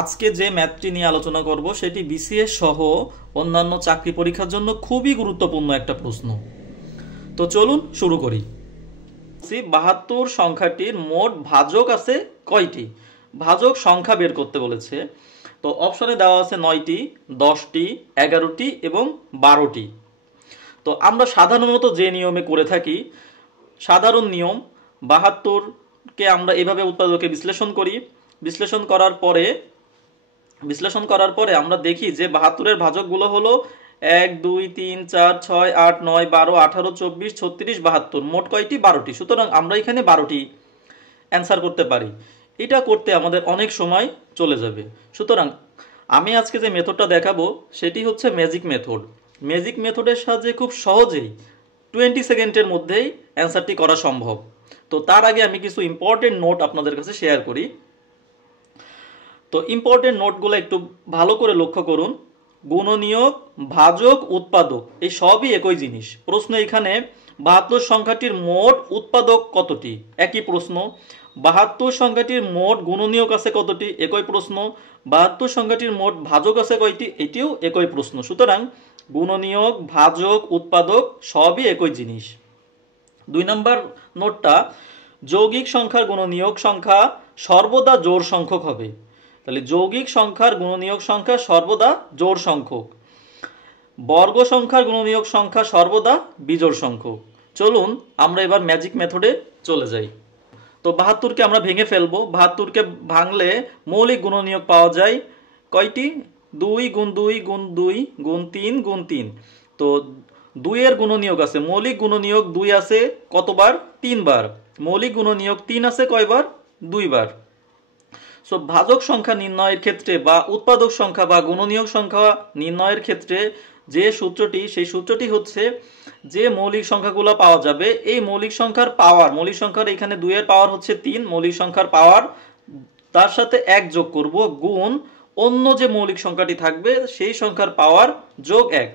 আজকে যে ম্যাথটি নিয়ে আলোচনা করব সেটি বিসিএস সহ অন্যান্য চাকরি পরীক্ষার জন্য খুবই গুরুত্বপূর্ণ একটা প্রশ্ন। তো চলুন শুরু করি। 72 সংখ্যাটির মোট ভাজক আছে কয়টি? ভাজক সংখ্যা বের করতে বলেছে। তো অপশনে দেওয়া আছে 9টি, 10টি, 11টি এবং 12টি। তো আমরা সাধারণত যে নিয়মে করে থাকি, সাধারণ নিয়ম 72কে আমরা এভাবে উৎপাদকে বিশ্লেষণ করি। বিশ্লেষণ করার পরে আমরা দেখি যে 72-এর ভাজকগুলো হলো 1, 2, 3, 4, 6, 8, 9, 12, 18, 24, 36, 72। মোট কয়টি? 12টি। সুতরাং আমরা এখানে 12টি অ্যান্সার করতে পারি। এটা করতে আমাদের অনেক সময় চলে যাবে। সুতরাং আমি আজকে যে মেথডটা দেখাবো সেটি হচ্ছে ম্যাজিক মেথড। ম্যাজিক মেথডের সাহায্যে খুব সহজেই 20 সেকেন্ডের মধ্যেই অ্যান্সারটি করা সম্ভব। তো তার আগে আমি কিছু ইম্পর্টেন্ট নোট আপনাদের কাছে শেয়ার করি। তো ইম্পর্টেন্ট নোটগুলো একটু ভালো করে লক্ষ্য করুন। গুণনীয়ক, ভাজক, উৎপাদক এই সবই একই জিনিস। প্রশ্ন এখানে 72 সংখ্যাটির মোট উৎপাদক কতটি? একই প্রশ্ন। 72 সংখ্যাটির মোট গুণনীয়ক আছে কতটি? একই প্রশ্ন। 72 সংখ্যাটির মোট ভাজক আছে কয়টি? এটিও একই প্রশ্ন। সুতরাং গুণনীয়ক, ভাজক, উৎপাদক সবই একই জিনিস। 2 নম্বর নোটটা, যৌগিক সংখ্যার গুণনীয়ক সংখ্যা সর্বদা জোড় সংখ্যক হবে। তাহলে যৌগিক সংখ্যার গুণনীয়ক সংখ্যা সর্বদা জোড় সংখ্যক। বর্গ সংখ্যার গুণনীয়ক সংখ্যা সর্বদা বিজোড় সংখ্যক। চলুন আমরা এবার ম্যাজিক মেথডে চলে যাই। তো 72কে আমরা ভেঙে ফেলবো। 72কে ভাঙলে মৌলিক গুণনীয়ক পাওয়া যায় কয়টি? 2 গুণ 2 গুণ 2 গুণ 3 গুণ 3। তো 2 এর গুণনীয়ক আছে, মৌলিক গুণনীয়ক 2 আছে কতবার? 3 বার। মৌলিক গুণনীয়ক 3 আছে কয়বার? 2 বার। সো ভাজক সংখ্যা নির্ণয়ের ক্ষেত্রে বা উৎপাদক সংখ্যা বা গুণনীয়ক সংখ্যা নির্ণয়ের ক্ষেত্রে যে সূত্রটি, সেই সূত্রটি হচ্ছে যে মৌলিক সংখ্যাগুলো পাওয়া যাবে এই মৌলিক সংখ্যার পাওয়ার, মৌলিক সংখ্যার এখানে 2 এর পাওয়ার হচ্ছে 3, মৌলিক সংখ্যার পাওয়ার তার সাথে 1 যোগ করব গুণ অন্য যে মৌলিক সংখ্যাটি থাকবে সেই সংখ্যার পাওয়ার যোগ 1।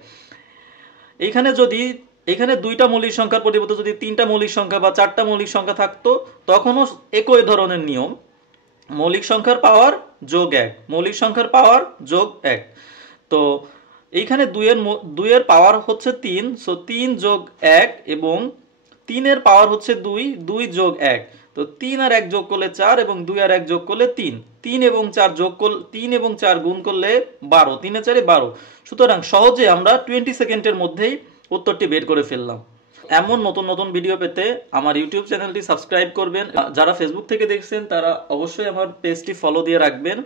এখানে 2টা মৌলিক সংখ্যার পরিবর্তে যদি 3টা মৌলিক সংখ্যা বা 4টা মৌলিক সংখ্যা থাকতো তখনও একই ধরনের নিয়ম, মৌলিক সংখ্যার পাওয়ার যোগ 1, মৌলিক সংখ্যার পাওয়ার যোগ 1। তো এইখানে 2 এর পাওয়ার হচ্ছে 3, সো 3 যোগ 1 এবং 3 এর পাওয়ার হচ্ছে 2, 2 যোগ 1। তো 3 আর 1 যোগ করলে 4 এবং 2 আর 1 যোগ করলে 3, 3 এবং 4 যোগ করলে 3 এবং 4 গুণ করলে 12, 3 এর 4 12। সুতরাং সহজে আমরা 20 সেকেন্ডের মধ্যেই উত্তরটি বের করে ফেললাম। এমন নতুন নতুন ভিডিও পেতে আমার ইউটিউব চ্যানেলটি সাবস্ক্রাইব করবেন। যারা ফেসবুক থেকে দেখছেন তারা অবশ্যই আমার পেজটি ফলো দিয়ে রাখবেন।